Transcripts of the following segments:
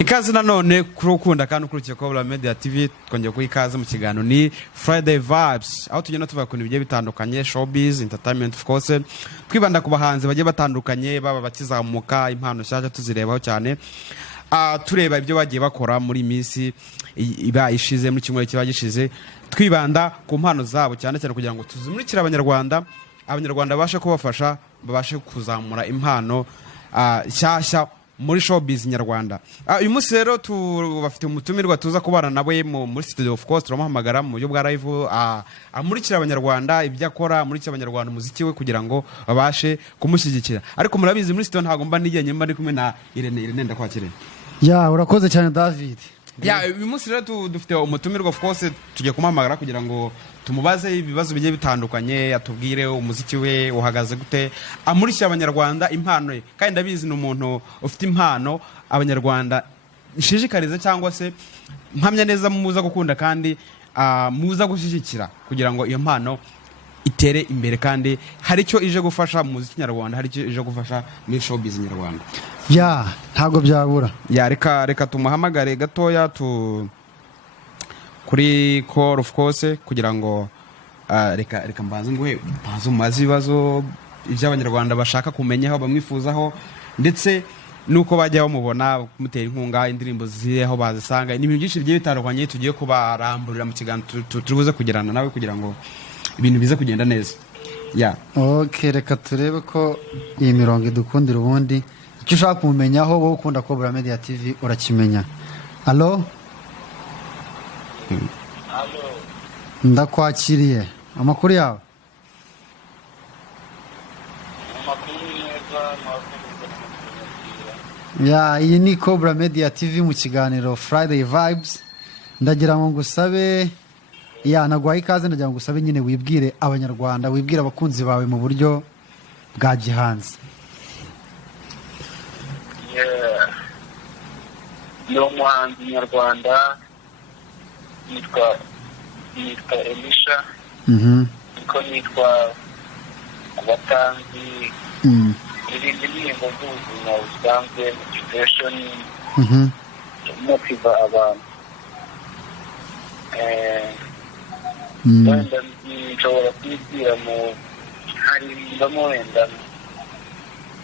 Ikaze nanone kuri ukunda kandi ukurikiye Kub'Abanyarwanda Media TV twongeye ku ikaze mu kiganiro ni Friday Vibes aho tugenda tuvuga ku bintu bigiye bitandukanye showbiz entertainment of course twibanda ku bahanzi bagiye batandukanye baba bakizamuka impano nshyashya tuzirebaho cyane tureba ibyo bagiye bakora muri minsi iba ishize muri kimwe kiba gishize twibanda ku mpano zabo cyane cyane kugira ngo tuzimurikire abanyarwanda babashe kubafasha babashe kuzamura impano nshyashya muri showbiz nyarwanda. Uyu munsi rero bafite umutumirwa tuza kubana nawe muri studio of course turamuhamagara mu buryo bwa live amurikira abanyarwanda ibyo akora amurikira abanyarwanda umuziki we kugira ngo babashe kumushyigikira. Ariko murabizi muri studio ntagomba nigenge mba ndi kumwe na Irene ndakwakire. Ya urakoze cyane David. Ya uyu munsi rero dufite umutumirwa of course tujye kumuhamagara kugira ngo tumubaze ibibazo bigiye bitandukanye atubwire umuziki we uhagaze gute amurikira abanyarwanda impano ye kandi ndabizi ni umuntu ufite impano abanyarwanda nshishikariza cyangwa se mpamya neza muza gukunda kandi muza gushyigikira kugira ngo iyo mpano itere imbere kandi hari icyo ije gufasha mu muziki nyarwanda hari icyo ije gufasha muri showbiz nyarwanda. Ya ntago byabura. Ya reka tumuhamagare gatoya kuri call of course kugira ngo reka mbanze nguhe bazi ibibazo iby'abanyarwanda bashaka kumenyaho bamwifuzaho ndetse nuko bajya bamubona kumutera inkunga indirimbo zireho bazisanga ni ibintu byinshi bigiye bitandukanye tugiye kubaramburira mu kiganiro turubuze kugirana nawe kugira ngo ibintu bize kugenda neza. Ya okay reka turebe ko iyi mirongo idukundira ubundi icyo ushaka kumenyaho wowe ukunda Kub'Abanyarwanda Media TV urakimenya. Allo ndakwakiriye amakuru yawe. Ya iyi ni Kub'Abanyarwanda Media TV mu kiganiro Friday Vibes ndagira ngo ngusabe nagwaye ikaze ndagira ngo ngusabe nyine wibwire abanyarwanda wibwire abakunzi bawe mu buryo bwa gihanzi. Ni umuhanzi nyarwanda nitwa Elisha niko nitwa abatanzi ndirimba indirimbo z'ubuzima busanzwe motivation motiva abantu wenda nshobora kwibwira mu haririmbamo wenda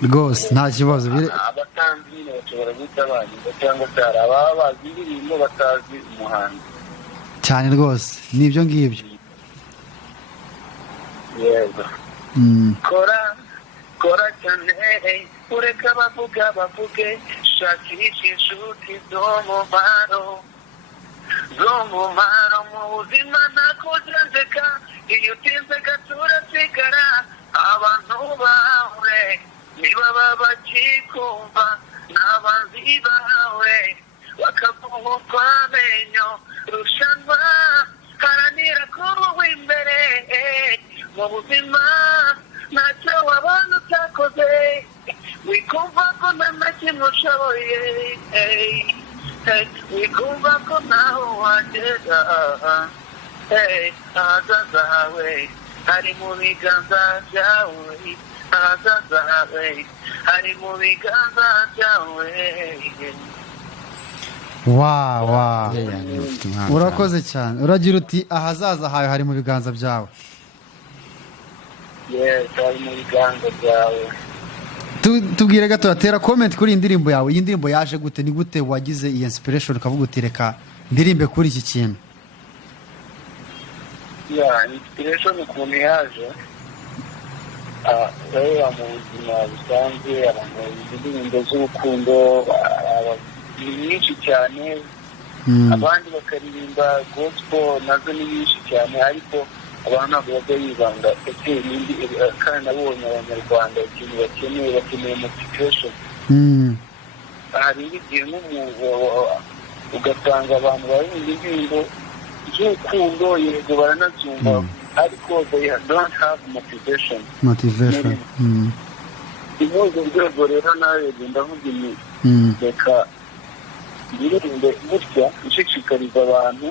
rwose nta kibazo abatanzi nyine bashobora guhita banyumva cyangwa se hari ababa bazi indirimbo batazi umuhanzi cyane rwose nibyo ngibyo. yego kora cyane ureka bavuge shakisha inshuti z'umumaro mu buzima nakuzenzeka iyo utinze gatura sigara abantu bawe niba bakikumva n'abanzi bawe bakavuga amenyo rushanwa haranira kuba imbere mu buzima ntacyo wabona utakoze wikumva ko nta kintu ushoboye wikumva ko naho wagera ahazaza hawe hari mu biganza byawe ahazaza hawe hari mu biganza byawe. Wow. Urakoze cyane uragira uti ahazaza hawe hari mu biganza byawe. Yes hari mu biganza byawe. Tubwire gato atera comment kuri indirimbo yawe. Iyi ndirimbo yaje gute ni gute wagize iyi inspiration ukavuga uti reka ndirimbe kuri iki kintu? Ya inspiration ukuntu yaje rero mu buzima busanzwe abantu indirimbo z'urukundo nyinshi cyane abandi bakaririmba gospel nazo ni nyinshi cyane ariko abantu ntabwo bajya bibanda ese n'indi kandi nabonye abanyarwanda ikintu bakeneye motivation hari igihe ugasanga abantu bari mu ndirimbo z'urukundo yego baranabyumva ariko they don't have motivation. Imuze urwego rero nawe ndavuga ni reka ndirimbe gutya nshishikariza abantu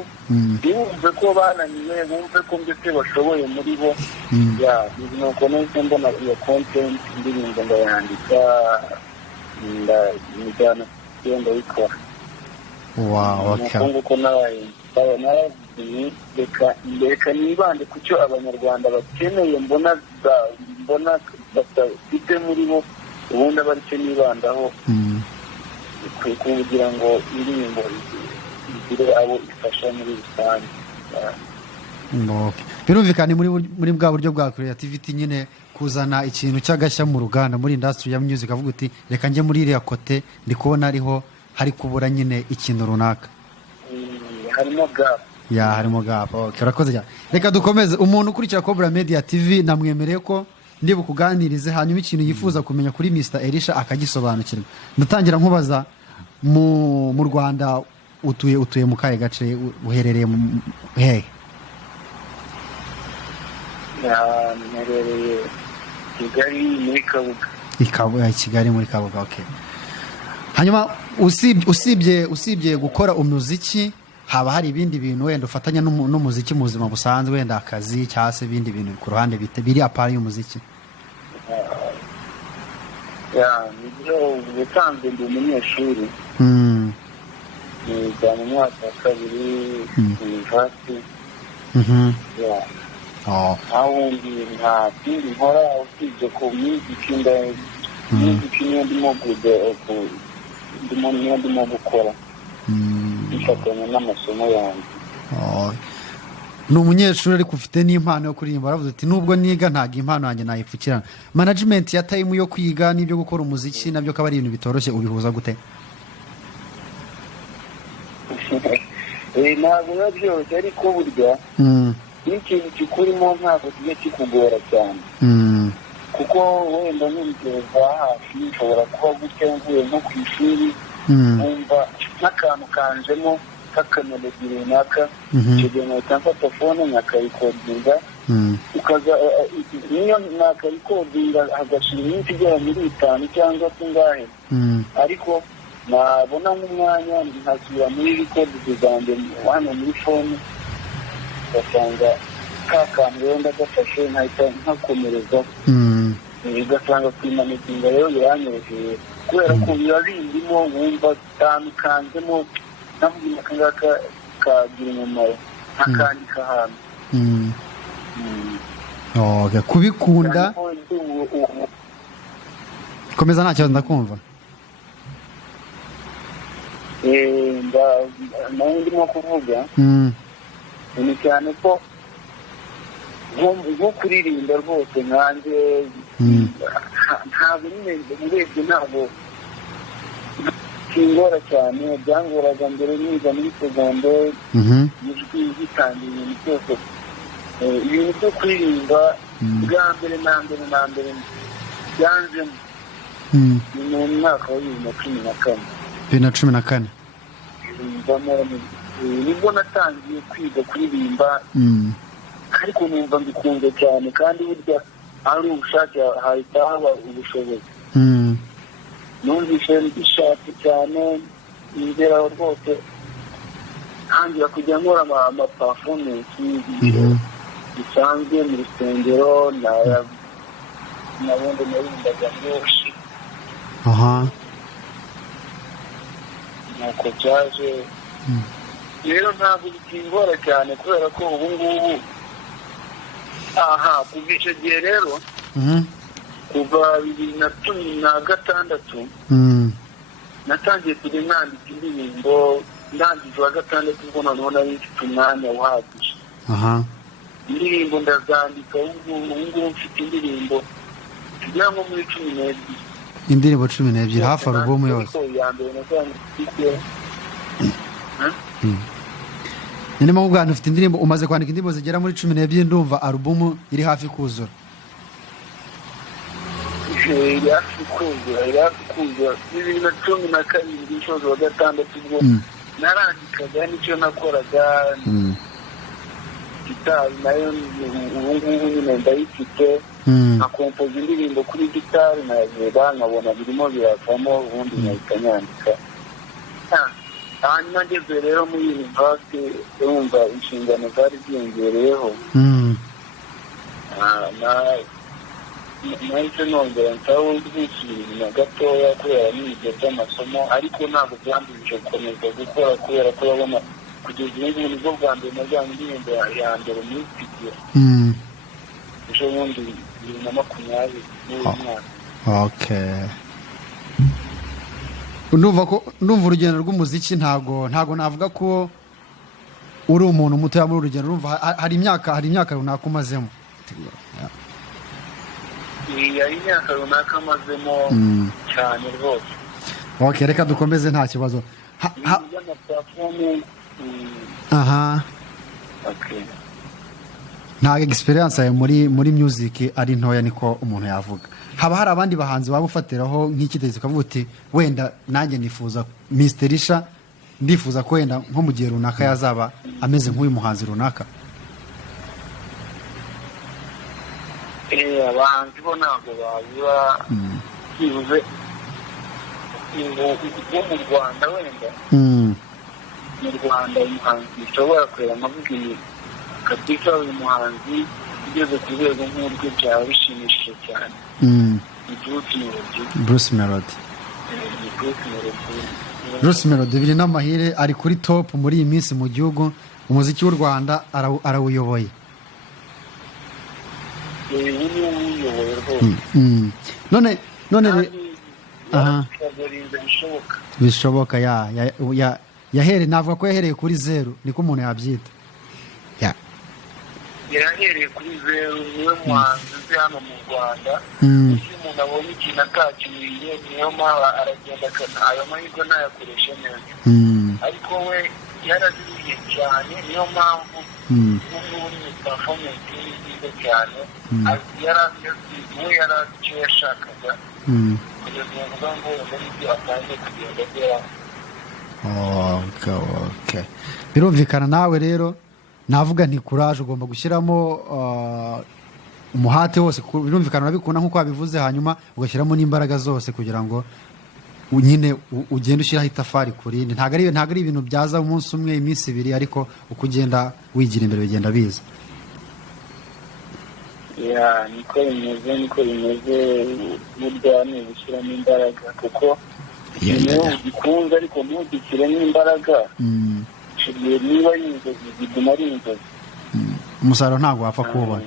bumve ko bananiwe bumve ko mbese bashoboye muri bo. Nuko nahise mbona iyo content indirimbo ndayandika ndayijyana ndayikora. Wow, okay. Nuko naravuye reka nibande ku cyo abanyarwanda bakeneye mbona bafite muri bo ubundi aba aricyo nibandaho kugira ngo indirimbo igire abo ifasha muri rusange. Birumvikana muri bwa buryo bwa creativity nyine kuzana ikintu cy'agashya mu ruganda muri industry ya music, avuga uti reka njye muri iriya kote ndi kubona hari kubura nyine ikintu runaka. Harimo gap. Harimo gap. Okay, urakoze cyane. Reka dukomeze. Umuntu ukurikira Cobra Media TV namwemereye ko ndi bukuganirize hanyuma ikintu yifuza kumenya kuri Mr Elisha akagisobanukirwa. Ndatangira nkubaza mu Rwanda utuye mu kahe gace, uherereye hehe? Mperereye Kigali muri Kabuga. Kigali muri Kabuga. Okay. Hanyuma usibye gukora umuziki haba hari ibindi bintu wenda ufatanya n'umuziki mu buzima busanzwe, wenda akazi cyangwa se ibindi bintu ku ruhande biri apart y'umuziki? Nibyo ubusanzwe ndi umunyeshuri niga mu mwaka wa kabiri university. Aho nta kindi nkora usibye ku muziki ndimo gukora bifatanya n'amasomo yanjye. Ni umunyeshuri ariko ufite n'impano yo kuririmba. Baravuze ati nubwo niga ntabwo impano yanjye nayipfukirana. Management ya time yo kwiga n'ibyo gukora umuziki nabyo akaba ari ibintu bitoroshye, ubihuza gute? Ntabwo biba byoroshye ariko burya n'ikintu kikurimo ntabwo kijya kikugora cyane, kuko wenda nk'urugero rwa hafi nshobora kuba gutya mvuye nko ku ishuri wumva n'akantu kanjemo k'akamelodi runaka, icyo gihe nkahita mfata fone nkakayikodinga, niyo nakarikodinga hagashira iminsi igera muri 5 cyangwa se ngahe, ariko nabona nk'umwanya nkasubira muri rekodingi zanjye hano muri fone ugasanga ka kantu wenda gafashe nkahita nkakomereza, ugasanga kwimanitinga rero biranyoroheye kubera ko biba bindimo wumva kanzemo navuga akangaka kagira umumaro ntakandika ahantu. Kubikunda komeza nta kibazo ndakumva. nawe ndimo kuvuga ni cyane ko nko kuririmba rwose nkanjye ntabwo nyine urebye ntabwo kingora cyane, byangoraga mbere niga muri secondaire ijwi gitangiye ibintu byose, ibintu byo kuririmba bwa mbere na mbere byanzemo ni mu mwaka wa 2014 nibwo natangiye kwiga kuririmba, ariko numva mbikunze cyane kandi burya ari ubushake hahita haba ubushobozi. numvise mbishaka cyane ngeraho rwose ntangira kujya nkora amaperformance bisanzwe mu rusengero nabundi narimbaga byinshi nuko byaje rero ntabwo bikingora cyane kubera ko ubu ngubu kuva icyo gihe rero kuva 2016 natangiye kujya nandika indirimbo, ndangije wa gatandatu ubwo noneho nari mfite umwanya uhagije. Indirimbo ndazandika, ubu ngubu mfite indirimbo tugera nko muri 12. Indirimbo 12 hafi alubumu yose. Nene mu Rwanda ufite indirimbo, umaze kwandika indirimbo zigera muri 12, ndumva alubumu iri hafi kuzura. Yafi kuzura 2012 ishozo wa gatandatu ubwo narandikaga nicyo nakoraga, gitari nayo ubu nyine ndayifite, nakompoza indirimbo kuri gitari nazeba nkabona birimo biravamo, ubundi nkahita nyandika. Hanyuma ngeze rero muri university urumva inshingano zari ziyongereyeho, nahise nongera nsaho nkisubira inyuma gatoya kubera n'ibihe by'amasomo ariko ntabwo byambujije gukomeza gukora kubera ko urabona kugeza ubu ngubu nibwo bwa mbere najyanye indirimbo ya mbere muri studio ejo bundi 2020 n'uyu mwaka. Okay. Ndumva urugendo rw'umuziki ntago navuga ko uri umuntu muto ya muri urugendo urumva hari imyaka runaka umazemo. Hari imyaka runaka amazemo cyane rwose. Okay, reka dukomeze nta kibazo. Aha. Okay. Nta experience yawe muri music ari ntoya niko umuntu yavuga. Haba hari abandi bahanzi waba ufatiraho nk'ikitegerezo ukavuga uti wenda nanjye nifuza Mr. Elisha ndifuza ko wenda nko mu gihe runaka yazaba ameze nk'uyu muhanzi runaka. Abahanzi bo ntabwo babura bivuze bo mu Rwanda wenda mu Rwanda umuhanzi ushobora kureba amavuga ni kabisa uyu muhanzi ugeze ku rwego nk'urwe byaba bishimishije cyane. Bruce Melody biri n'amahire ari kuri top muri iyi minsi mu gihugu umuziki w'u Rwanda arawuyoboye. None bishoboka yahereye navuga ko yahereye kuri 0 niko umuntu yabyita. Yahereye kuri 0 niwe muhanzi uzi hano mu Rwanda. Iyo umuntu abonye ikintu atakiriye niyo mpamvu aragenda ayo mahirwe nayakoresha neza. Ariko we yaraziriye cyane niyo mpamvu n'ubu ni performance nziza cyane. Yarazi icyo yashakaga kugeza ubu ngo muri ibyo atangiye kugenda ageraho. Okay. Birumvikana nawe rero navuga nti courage ugomba gushyiramo umuhate wose birumvikana urabikunda nk'uko wabivuze hanyuma ugashyiramo n'imbaraga zose kugira ngo nyine ugende ushyiraho itafari kuri ntabwo ari ibintu byaza umunsi umwe iminsi ibiri ariko uko ugenda wigira imbere bigenda biza. niko bimeze burya ni ugushyiramo imbaraga kuko ugikunze ariko ntugishyiremo imbaraga niba ari inzozi ziguma ari inzozi umusaruro ntabwo wapfa kuwubona.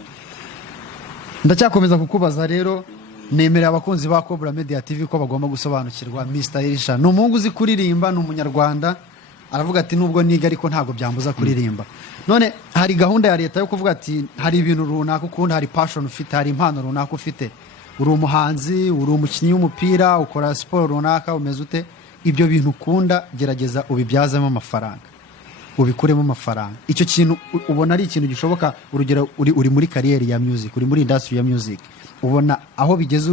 Ndacyakomeza kukubaza rero nemerera abakunzi ba Kub'Abanyarwanda TV ko bagomba gusobanukirwa Mr. Elisha ni umuhungu uzi kuririmba ni umunyarwanda aravuga ati nubwo niga ariko ntabwo byambuza kuririmba. None hari gahunda ya leta yo kuvuga ati hari ibintu runaka ukunda hari passion ufite hari impano runaka ufite uri umuhanzi uri umukinnyi w'umupira ukora siporo runaka umeze ute ibyo bintu ukunda gerageza ubibyazemo amafaranga ubikuremo amafaranga. Icyo kintu ubona ari ikintu gishoboka urugero uri muri kariyeri ya music uri muri industry ya music ubona aho bigeze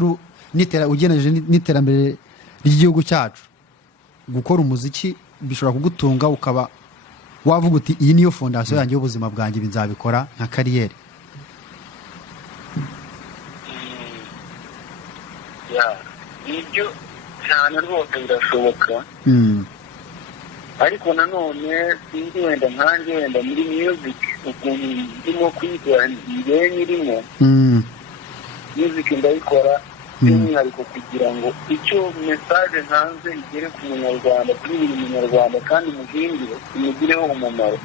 ugeneje n'iterambere ry'igihugu cyacu gukora umuziki bishobora kugutunga ukaba wavuga uti iyi niyo fondasiyo yanjye y'ubuzima bwanjye binzabikora nka kariyeri. Ibyo cyane rwose birashoboka ariko nanone sinzi wenda nkanjye wenda muri music ukuntu ndimo kwiga njyewe nyirimo music ndayikora by'umwihariko kugira ngo icyo message ntanze igere ku munyarwanda kuri buri munyarwanda kandi muhindure imugireho umumaro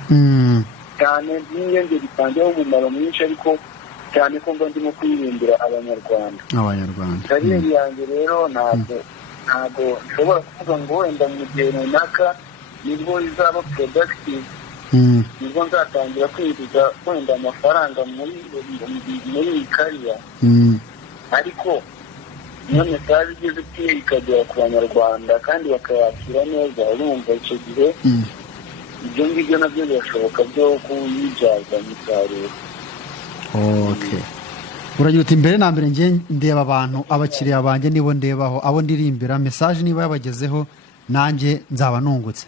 cyane n'iyo njye bitangeho umumaro mwinshi ariko cyane ko mba ndimo kwirindira abanyarwanda. Kariyeri yanjye rero ntabwo nshobora kuvuga ngo wenda mu gihe runaka nibwo izaba productive nibwo nzatangira kwinjiza wenda amafaranga muri iyi kariya ariko niyo message igeze itiye ikagera ku banyarwanda kandi bakayakira neza urumva icyo gihe ibyo ngibyo nabyo birashoboka byo kuyibyaza umusaruro. Okay. Uragira uti mbere na mbere njye ndeba abantu abakiriya banjye nibo ndebaho abo ndirimbira message niba yabagezeho nanjye nzaba nungutse.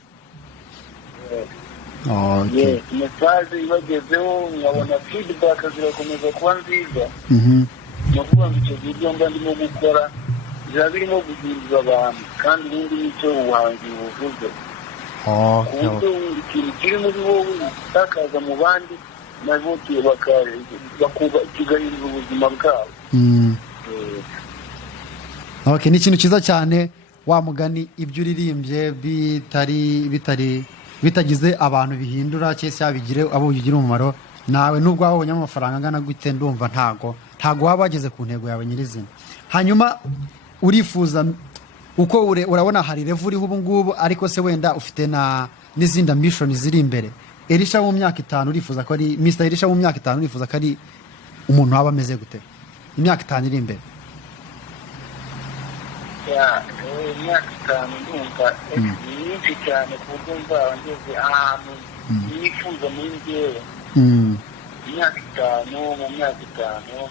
Okay. Message ibagezeho nkabona feedback zirakomeza kuba nziza. No kuba icyo gihe mba ndimo gukora biba birimo guhindura abantu kandi ubundi nicyo ubuhanzi buvuze. Ikintu kiri muri wowe utakaza mu bandi nabo kigahindura ubuzima bwabo. Okay, ni ikintu cyiza cyane wa mugani ibyo uririmbye bitagize abantu bihindura cyangwa bigire abo bigira umumaro nawe nubwo wabonye amafaranga angana gute ndumva ntago waba wageze ku ntego yawe nyirizina. Hanyuma urifuza uko urabona hari level uriho ubu ngubu, ariko se wenda ufite n'izindi ambition ziri imbere. Elisha mu myaka 5 urifuza ko ari Mr Elisha mu myaka 5 urifuza ko ari umuntu waba ameze gute imyaka 5 iri imbere? imyaka 5 ndumva nyinshi cyane ku buryo nzaba ngeze ahantu nifuza muri njyewe. imyaka 5 mu myaka 5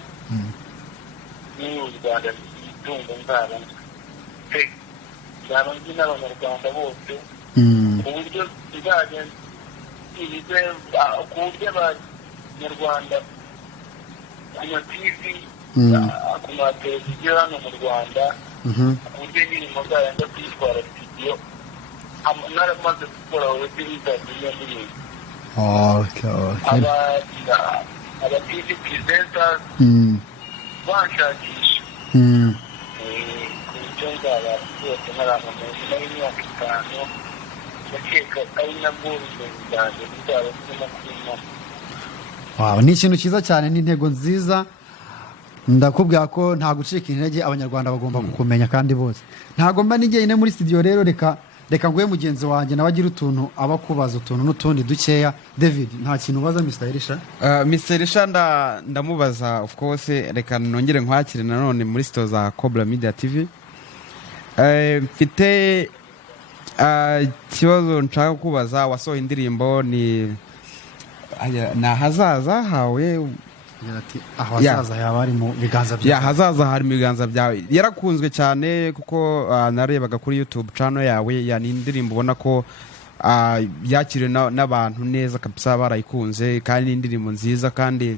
ni u Rwanda ndumva nzaba nzi n'abanyarwanda bose ku buryo nzajya ku buryo abanyarwanda ku mativi ku mateleviziyo hano mu Rwanda ku buryo indirimbo zayenda kuyitwara studio naramaze gukora urebe bita indirimbo. aba TV presenters banshakisha ku buryo nzaba rwose ntaramamaza n'imyaka 5 ndakeka ari nabwo ubuzima bwanjye buzaba burimo kurimo. Ni ikintu cyiza cyane, n'intego nziza. Ndakubwira ko nta gucika intege, abanyarwanda bagomba kukumenya kandi bose. Ntago mba nigeye muri studio rero, reka nguye mugenzi wanjye nawe agira utuntu abakubaza utuntu n'utundi dukeya. David, nta kintu ubaza Mr Elisha? Mr Elisha ndamubaza of course, reka nongere nkwakire nanone muri studio za Cobra Media TV. Mfite kibazo nshaka kubaza, wasohoye indirimbo ni Ahazaza, hawe. Ahazaza yaba ari mu biganza byawe. Ahazaza hari mu biganza byawe. Yarakunzwe cyane kuko narebaga kuri YouTube channel yawe, yani indirimbo ubona ko yakiriwe n'abantu neza kabisa, barayikunze kandi indirimbo nziza, kandi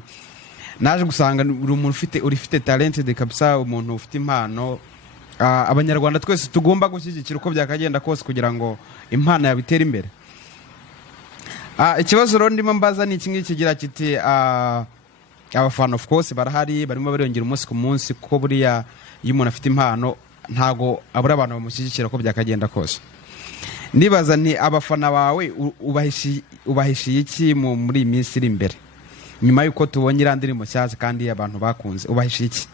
naje gusanga uri umuntu ufite talented kabisa, umuntu ufite impano. Abanyarwanda twese tugomba gushyigikira uko byakagenda kose kugira ngo impano yawe itere imbere. Ikibazo rero ndimo mbaza ni iki kigira kiti abafana of course barahari, barimo bariyongera umunsi ku munsi, kuko buriya iyo umuntu afite impano ntago abura abantu bamushyigikira uko byakagenda kose. Nibaza ni abafana bawe ubahishiye iki muri iyi minsi iri imbere, nyuma yuko tubonye irandirimbo cyase kandi abantu bakunze, ubahishiye iki?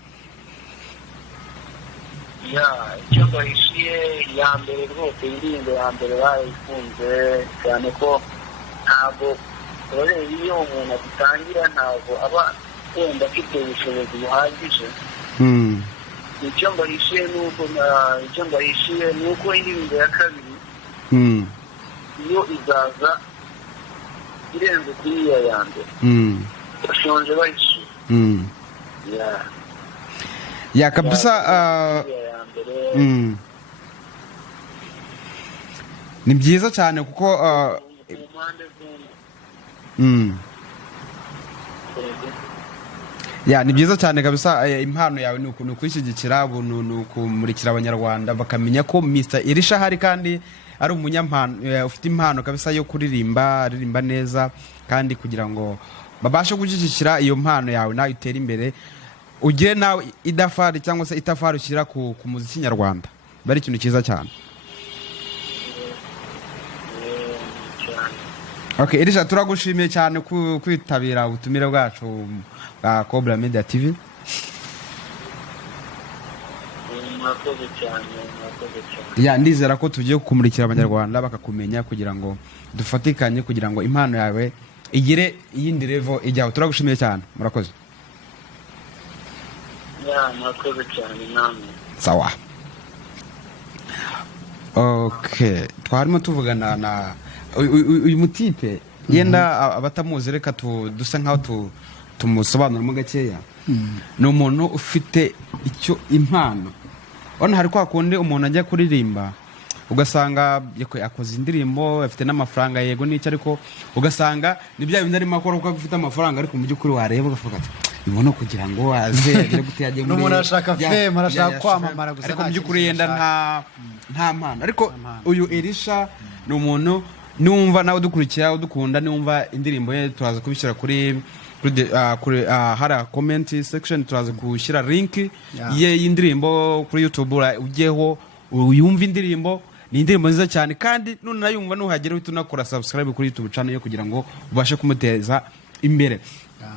icyo mbahishiye ya mbere rwose, indirimbo ya mbere bayikunze cyane, ko ntabwo iyo umuntu agitangira ntabwo aba wenda afite ubushobozi buhagije. icyo mbahishiye ni uko indirimbo ya kabiri iyo izaza irenze kuri iyo ya mbere, bashonje bahishiye ya kabisa. Ni byiza cyane kuko ni byiza cyane kabisa. Impano yawe ni ukwishyigikira, ni ukumurikira abanyarwanda bakamenya ko Mr Elisha hari kandi ari umunyampano, ufite impano kabisa yo aririmba neza, kandi kugira ngo babashe gushyigikira iyo mpano yawe nawe itere imbere, ugire nawe idafari cyangwa se itafari ushyira ku muziki nyarwanda, bari ikintu cyiza cyane. Okay, Elisha, turagushimiye cyane kwitabira ubutumire bwacu bwa Cobra Media TV. Ndizera ko tugiye kumurikira abanyarwanda bakakumenya, kugira ngo dufatikanye, kugira ngo impano yawe igire iyindi level ijyaho. Turagushimiye cyane, murakoze. Murakoze cyane namwe. Sawa. Okay, twarimo tuvugana na uyu mutipe, yenda abatamuzi reka dusa nkaho tumusobanuramo gakeya. Ni umuntu ufite icyo impano. Ona hari kwa kundi umuntu ajya kuririmba ugasanga yakoze indirimbo, afite n'amafaranga yego n'icyo, ariko ugasanga ni bya bindi arimo akora kuko afite amafaranga, ariko mu by'ukuri wareba ugavuga ati ibono kugira ngo aze agire gutyaje muri n'umuntu ashaka fame, arashaka kwamamara gusa, ariko mu by'ukuri yenda nta mpano. Ariko uyu Elisha ni umuntu numva nawe dukurikira udukunda numva indirimbo ye turaza kubishyira kuri hari comment section turaza gushyira link ye y'indirimbo kuri YouTube ujyeho uyumva indirimbo ni indirimbo nziza cyane kandi none nayumva nuhagera uhita unakora subscribe kuri YouTube channel ye kugira ngo ubashe kumuteza imbere.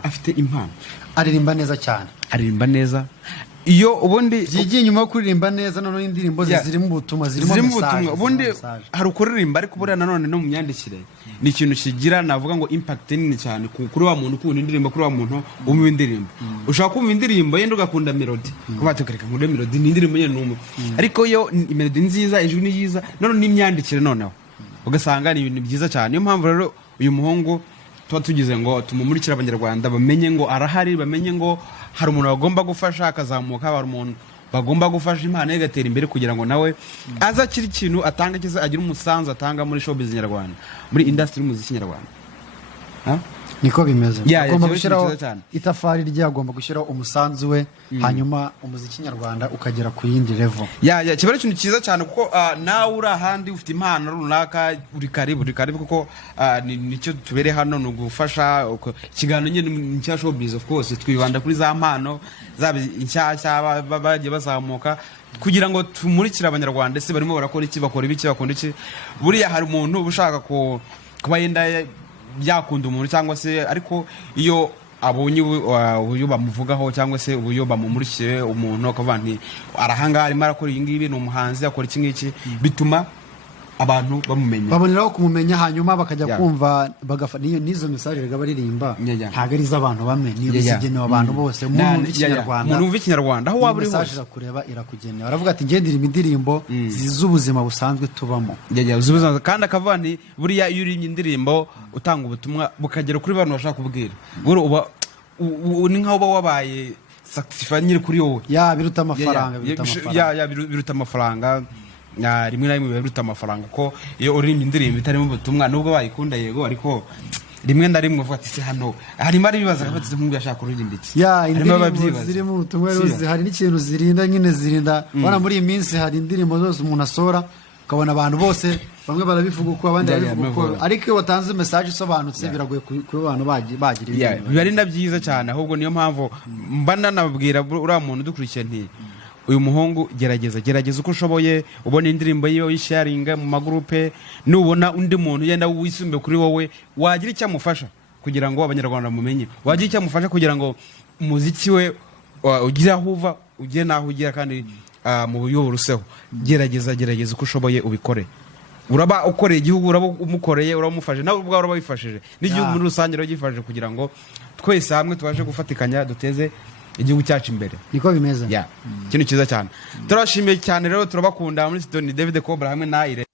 Afite impano, aririmba neza cyane, aririmba neza iyo ubundi byigiye nyuma yo kuririmba neza none indirimbo zirimo ubutumwa zirimo message ubundi hari ukuririmba ariko buriya nanone no mu myandikire ni ikintu kigira navuga ngo impact nini cyane kuri wa muntu ukunda indirimbo kuri wa muntu umwe indirimbo ushaka kumva indirimbo yenda ugakunda melody kuba tukareka ngo melody ni indirimbo nyene numwe ariko yo melody nziza ijwi ni yiza none n'imyandikire noneho ugasanga ni ibintu byiza cyane. Niyo mpamvu rero uyu muhungu tuba tugize ngo tumumurikira abanyarwanda bamenye ngo arahari, bamenye ngo hari umuntu bagomba gufasha akazamuka, hari umuntu bagomba gufasha impano igatera imbere kugira ngo nawe aza kiri kintu atanga kiza agira umusanzu atanga muri showbiz nyarwanda, muri industry y'umuziki nyarwanda. Niko bimeze, agomba gushyiraho itafari rye, agomba gushyiraho umusanzu we, hanyuma umuziki nyarwanda ukagera ku yindi level. Kiba ari ikintu cyiza cyane kuko nawe uri ahandi ufite impano runaka uri karibu kuko nicyo tubere hano ni ugufasha ikiganiro nyine cya showbiz. Of course twibanda kuri za mpano zaba inshyashya bagiye bazamuka kugira ngo tumurikire abanyarwanda ese barimo barakora iki, bakora ibiki, bakunda iki. Buriya hari umuntu ushaka kuba yenda yakunda umuntu cyangwa se ariko iyo abonye uburyo bamuvugaho cyangwa se uburyo bamumurikire umuntu akavuga nti arahanga arimo arakora iyi ngibi ni umuhanzi akora iki ngiki, bituma abantu bamumenya, baboneraho kumumenya, hanyuma bakajya kumva n'izo message rega baririmba ntago ari iz'abantu bamwe, niyo zigenewe abantu bose. Umuntu wumva ikinyarwanda aho waba uri hose irakureba, irakugenewe. Aravuga ati ngendira indirimbo z'ubuzima busanzwe tubamo, kandi akavuga nti buriya iyo uri indirimbo utanga ubutumwa bukagera kuri bantu bashaka kubwira ni nkaho uba wabaye satisfied nyine kuri wowe. Biruta amafaranga, biruta amafaranga. Rimwe na rimwe biruta amafaranga ko iyo uririmba indirimbo itarimo ubutumwa nubwo bayikunda yego, ariko rimwe na rimwe uvuga ati hano harimo ari bibaza ko nk'ubu yashaka kuririmba iki. Indirimbo zirimo ubutumwa rero hari n'ikintu zirinda bana muri iyi minsi hari indirimbo zose umuntu asora ukabona abantu bose bamwe barabivuga uko abandi barabivuga uko, ariko iyo watanze message isobanutse biragoye kuri abantu bagira ibintu bibarinda byiza cyane. Ahubwo niyo mpamvu mba nanabwira uriya muntu udukurikiye nti uyu muhungu gerageza uko ushoboye, ubona indirimbo yiwe yisharinga mu magroupe, nubona undi muntu yenda wisumbe kuri wowe wagira icyo amufasha kugira ngo abanyarwanda mumenye, wagira icyo amufasha kugira ngo umuziki we ugire aho uva ugire naho ugira kandi mu buryo buruseho. Gerageza uko ushoboye ubikore. Uraba ukoreye igihugu, uraba umukoreye, uramufashe, nawe ubwawe uraba wifashije n'igihugu muri rusange uragifashije kugira ngo twese hamwe tubashe gufatikanya duteze igihugu cyacu imbere. Niko bimeze. Ikintu cyiza cyane. Turashimiye cyane rero, turabakunda. Muri studio ni David Cobra hamwe na Ire.